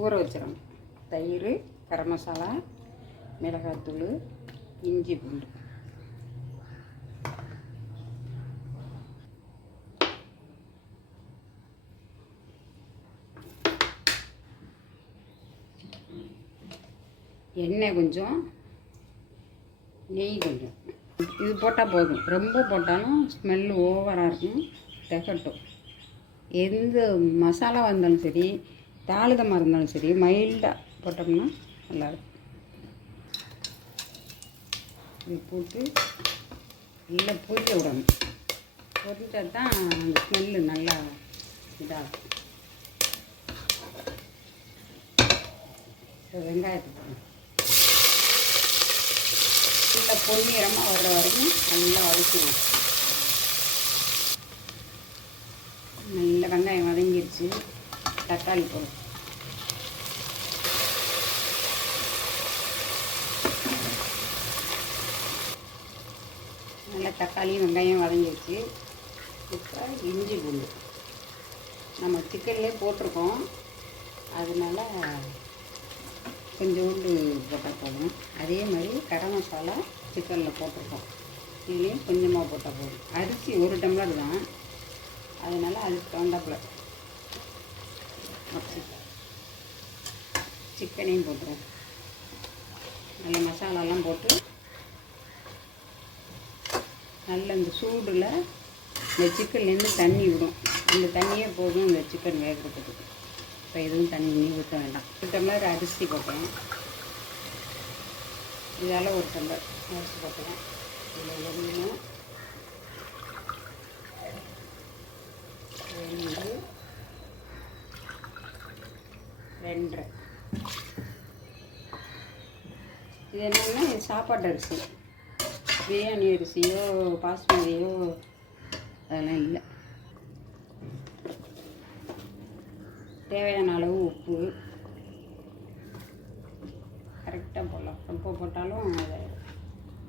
ஊற வச்சிடணும். தயிர், கரம் மசாலா, மிளகாத்தூள், இஞ்சி பூண்டு. எண்ணெய் கொஞ்சம், நெய் கொஞ்சம். இது போட்டால் போதும். ரொம்ப போட்டாலும் ஸ்மெல் ஓவராக இருக்கும், திகட்டும். எந்த மசாலா இருந்தாலும் சரி, தாளிதமாக இருந்தாலும் சரி, மைல்டாக போட்டோம்னா நல்லாயிருக்கும். இது போட்டு நல்லா பொரிய விடணும். பொரிஞ்சால் தான் அந்த ஸ்மெல்லு நல்லா இதாகும். வெங்காயத்தை போடணும். நல்லா பொன்னிறமாக வர்ற வரைக்கும் நல்லா வதக்கிடுவோம். நல்ல வெங்காயம் வதங்கிடுச்சு. தக்காளி போடும். நல்லா தக்காளியும் வெங்காயம் வதங்கிடுச்சு. இப்போ இஞ்சி பூண்டு நம்ம சிக்கன்லேயே போட்டிருக்கோம், அதனால கொஞ்சோண்டு போட்டால் போதும். அதே மாதிரி கரம் மசாலா சிக்கனில் போட்டிருக்கோம், இதுலேயும் கொஞ்சமாக போட்டால் போதும். அரிசி 1 டம்ளர் தான், அதனால் அதுக்கு தகுந்தாப்புல சிக்கனையும் போட்டுருவோம். நல்ல மசாலாலாம் போட்டு நல்ல இந்த சூடில் இந்த சிக்கன்லேருந்து தண்ணி விடும். அந்த தண்ணியே போதும் இந்த சிக்கன் வேகிறதுக்கு. இப்போ எதுவும் தண்ணி ஊற்ற வேண்டாம். 1 டம்ளர் அரிசி போட்டேன், இதால் 1 டம்ளர் அரிசி போட்டேன். இதில் 1 2 2 இது என்னென்னா இது சாப்பாட்டு அரிசி, பிரியாணி அரிசியோ பாஸ்மதியோ அதெல்லாம் இல்லை. தேவையான அளவு உப்பு கரெக்டாக போடலாம். ரொம்ப போட்டாலும் அதை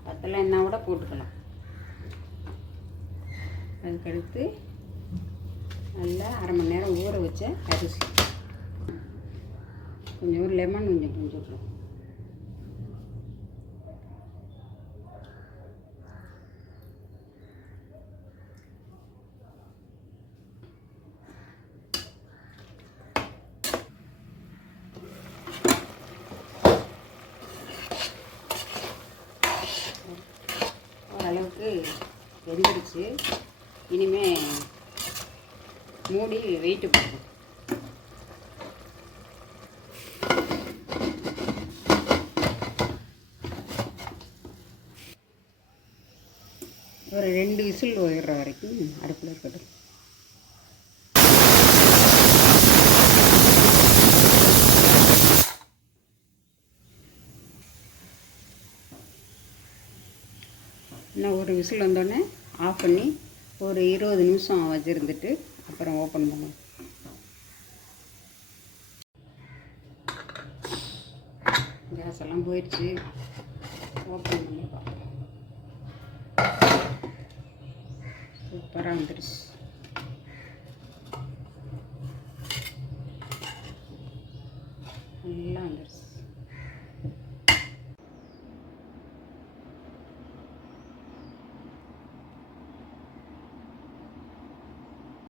பத்தலை எண்ணெய் கூட போட்டுக்கலாம். அதுக்கடுத்து நல்லா 1/2 மணி நேரம் ஊற வச்ச அரிசி, கொஞ்சம் ஒரு லெமன் கொஞ்சம் புரிஞ்சுக்கலாம். ஓரளவுக்கு வெந்துடுச்சு. இனிமேல் மூடி வெயிட்டு போடுவோம். ஒரு 2 விசில் ஓடுற வரைக்கும் அடுப்பில் இருக்கட்டும். இன்னும் ஒரு விசில் வந்தோடனே ஆஃப் பண்ணி ஒரு 20 நிமிஷம் வச்சுருந்துட்டு அப்புறம் ஓப்பன் பண்ணுவோம். கேஸ் எல்லாம் போயிடுச்சு. ஓப்பன் பண்ணி பார்ப்போம். சூப்பராக வந்துடுச்சு. நல்லா வந்துடுச்சு.